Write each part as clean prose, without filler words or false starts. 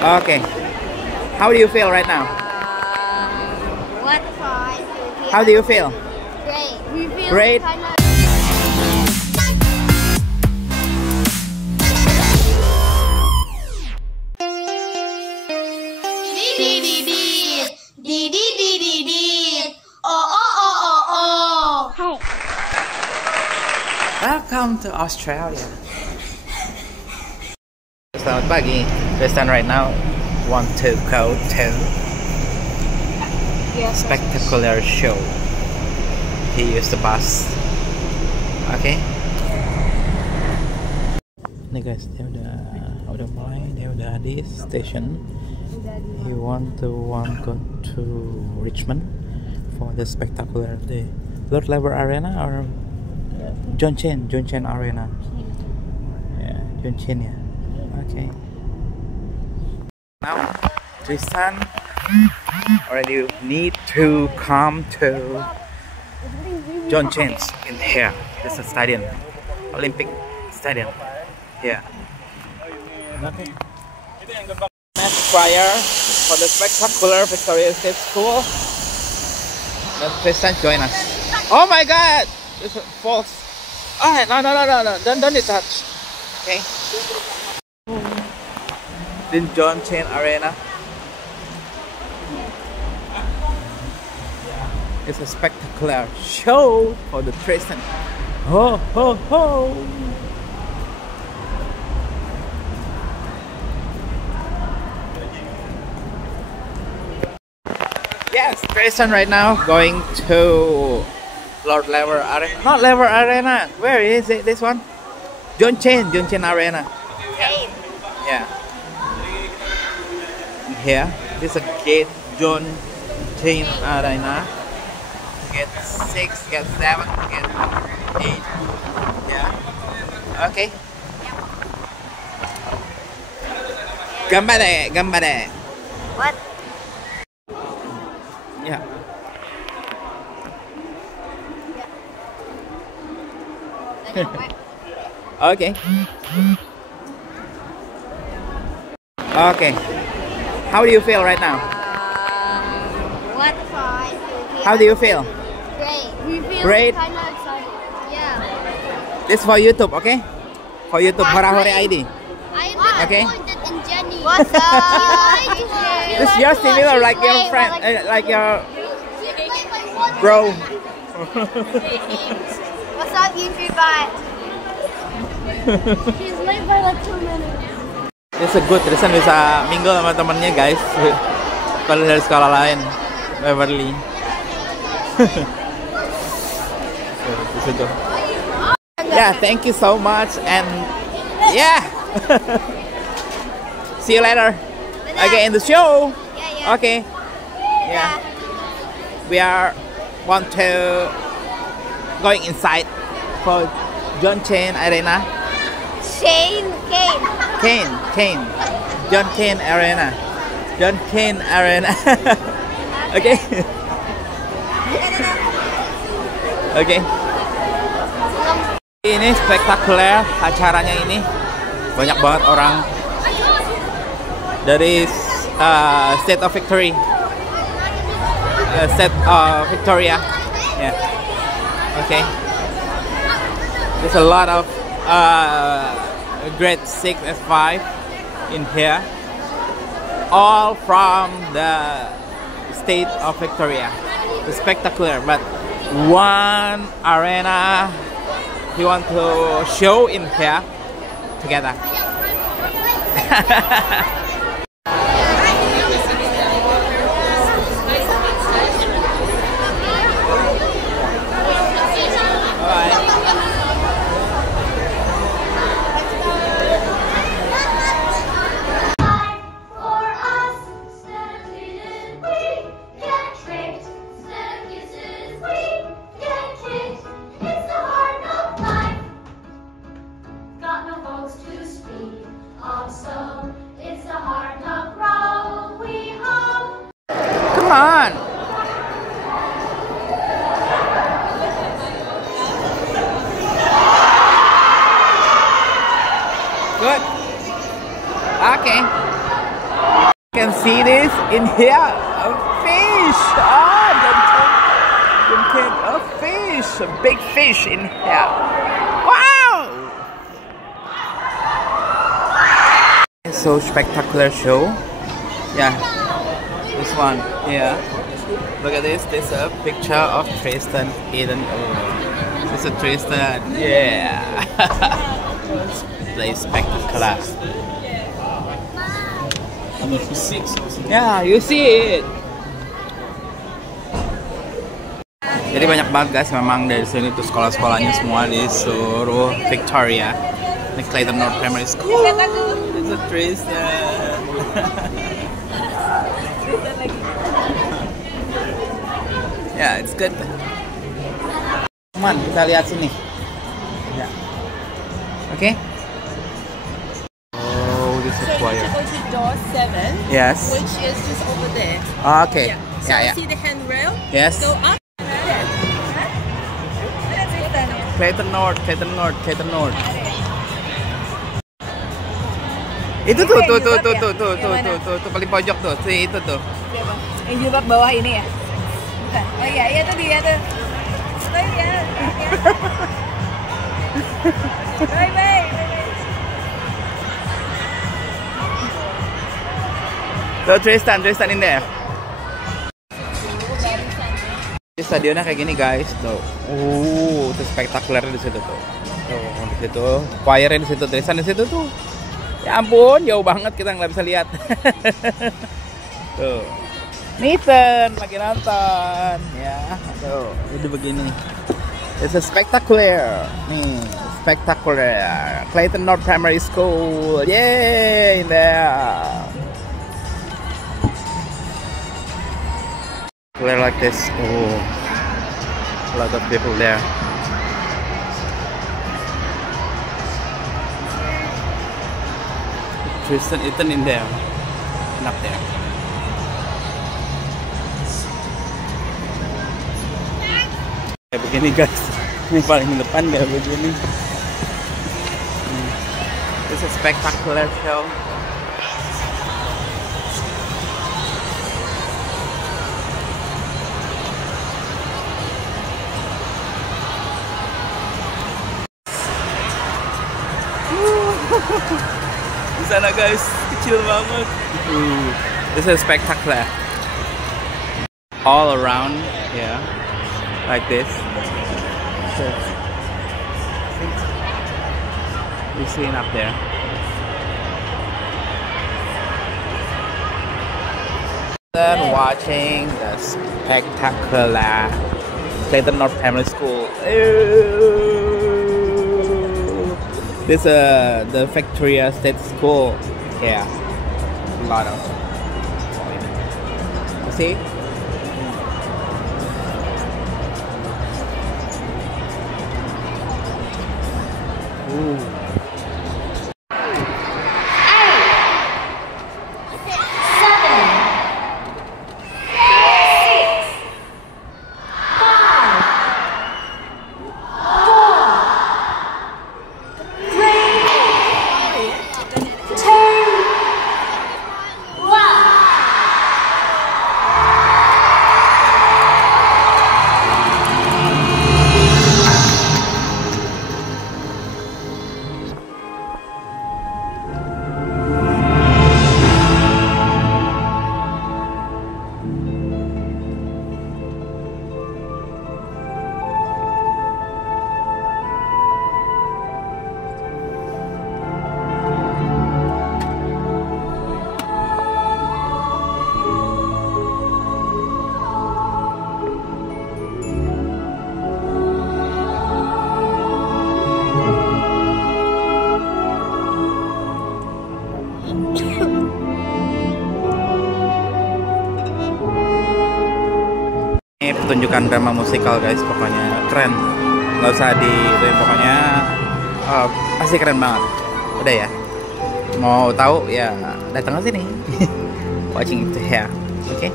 Okay. How do you feel right now? What? How do you feel? Great. We feel Great. kind of. Welcome to Australia. Selamat pagi. Tristan right now want to go to spectacular show. He used the bus. Okay. Nih guys, dia udah mulai, dia udah di station. He want go to Richmond for the spectacular the Lord Lever Arena or John Chen Arena. Yeah, John Chen, yeah. Okay. Now, Tristan already need to come to John Chen's in here. This is a stadium, Olympic Stadium. Yeah. Okay. Match prior for the spectacular Victoria State School. Let Tristan join us. Oh my God! This is false. Oh no! Don't touch. Okay. In John Chen Arena. It's a spectacular show for the Tristan. Ho ho ho! Yes, Tristan right now going to Lord Lever Arena. Not Lever Arena. Where is it? This one? John Chen Arena. Yeah. Here, this is a gate John Chen Arena. Gate 6, gate 7, gate 8. Yeah. Okay. Gambare. What? Yeah. Okay. Okay. How do you feel right now? What? How do you feel? Great. We feel Great. kind of excited. Yeah. This for YouTube, okay? For YouTube, Hora-Hore ID. Okay. In Jenny. What's up? This you're similar like your friend, like your bro. What's up, YouTube bot? He's late by like 2 minutes. This is good. Tristan bisa mingle sama temennya guys. Kalau dari sekolah lain, Beverly. So, yeah, thank you so much and yeah. See you later. Okay, in the show. Yeah. Okay. Yeah. We are want to going inside for John Chen Arena. Kane. John Chen Arena. Okay. Okay. Ini spektakuler acaranya ini. Banyak banget orang dari State of Victoria. Yeah. Okay. There's a lot of grade 6 and 5 in here, all from the state of Victoria. It's spectacular, but one arena we want to show in here together. Come on. Good. Okay. can see this in here. A fish. A fish. A big fish in here. Wow. So spectacular show. Yeah. This one. Yeah. Look at this. This is a picture of Tristan Eden. Oh. This is Tristan. Yeah. Play spectacular. Yeah, you see it. Jadi banyak banget guys, memang dari sini tuh sekolah-sekolahnya semua di seluruh Victoria. Ini Clayton North Primary School. It's a Tristan. Yeah, it's good. Come on, kita lihat sini. Ya. Oke. This is so you go to door 7, yes, which is just over there. Okay. Yeah. So you see the handrail? Yes. Go up. Clayton North. Itu tuh paling pojok tuh, si itu tuh. Yang jilbab bawah ini ya? Bukan. Oh iya, itu dia tuh. Oh iya. Bye. So Tristan in there. Stadionnya kayak gini guys, tuh. Itu spektakuler di situ tuh. Tuh di situ, choir di situ, Tristan di situ tuh. Ya ampun, jauh banget kita nggak bisa lihat. Tuh. Nathan lagi nonton, ya. Tuh, itu begini. It's a spectacular. Nih, spectacular. Clayton North Primary School. Yay, there. Like this. Oh, a lot of people there. Tristan Ethan in there, and up there. Kayak begini guys, ini paling depan kayak begini. This is a spectacular show. Di sana guys, kecil banget. This is spectacular. All around, yeah, like this. So, you see it up there. Then watching the spectacular Clayton North Primary School. This the Victoria State School. Yeah, a lot of. You see? Ooh. Pertunjukan drama musikal guys, pokoknya keren, nggak usah pokoknya pasti keren banget. Udah ya, mau tahu ya datang ke sini. Watching it here, okay?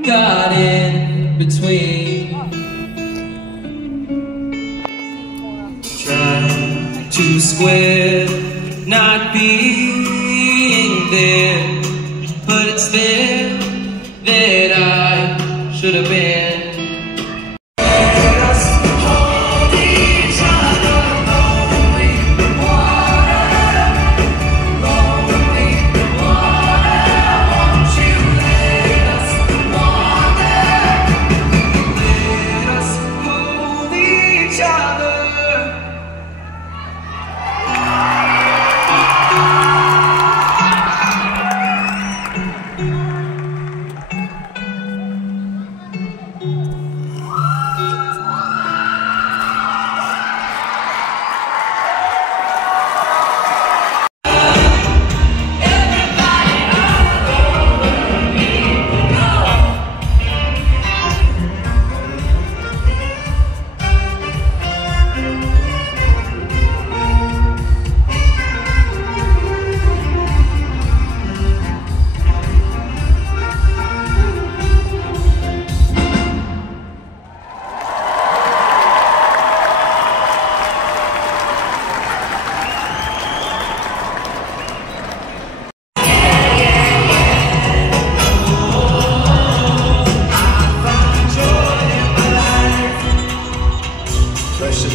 Got in between, trying to square, not not being there, but it's there that I should have been.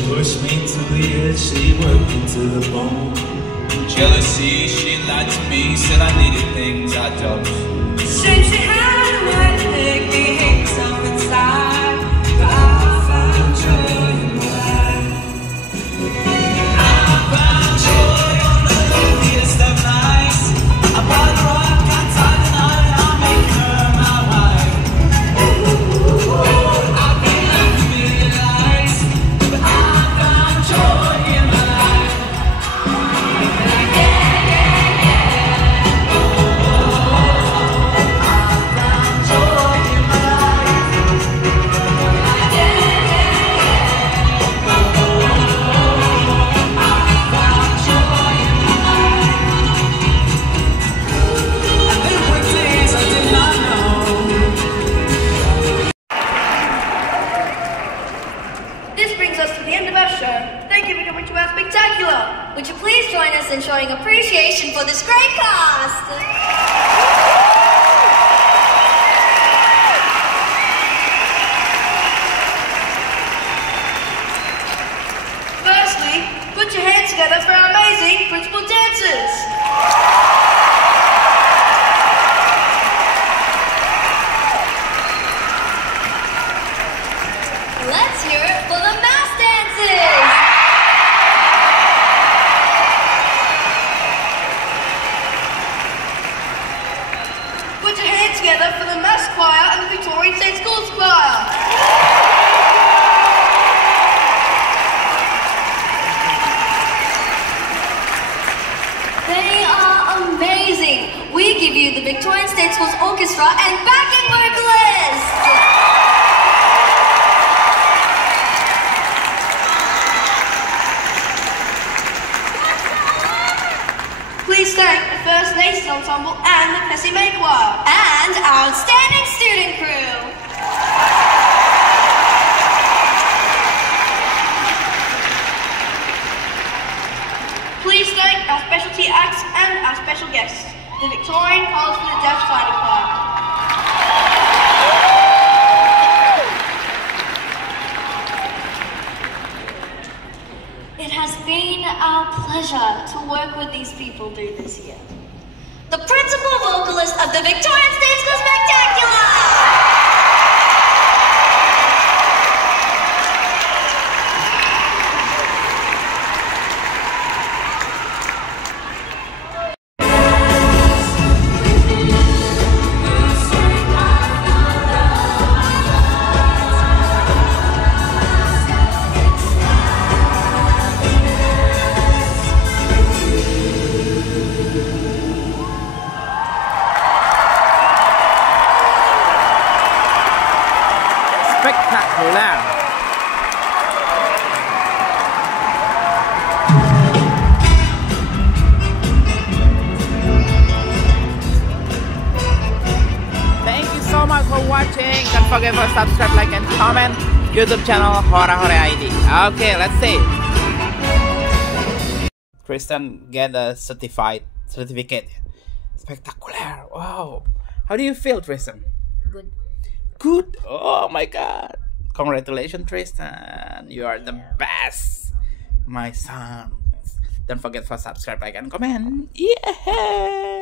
Pushed me to the edge, she worked me to the bone. Jealousy, she lied to me, said I needed things I don't. Shame she had a right to make me hate myself inside, but I found joy in my life. I found joy on the loneliest of nights. I brought her up, got tired tonight, I'll make her my wife. I've been up a million lights, but I found joy in my life. This brings us to the end of our show. Thank you for coming to our spectacular. Would you please join us in showing appreciation for this great cast? Firstly, put your hands together for our amazing principal dancers. Let's hear it for the mass dances! Put your hands together for the Mass Choir and the Victorian State Schools Choir. They are amazing! We give you the Victorian State Schools Orchestra and backing vocalists! Please thank the First Nations Ensemble and the Pessie May Choir. And our outstanding student crew! Please thank our specialty acts and our special guests, the Victorian College for the Deaf Sighted Choir. It has been our pleasure to work with these people through this year. The principal vocalist of the Victorian State School Spectacular! Spectacular. Thank you so much for watching. Don't forget to subscribe, like, and comment. YouTube channel Hora Hora ID. Okay, let's see. Tristan get a certificate. Spectacular. Wow. How do you feel, Tristan? Good. Good. Oh my God. Congratulations, Tristan. You are the best, my son. Don't forget to subscribe, like, and comment. Yeah.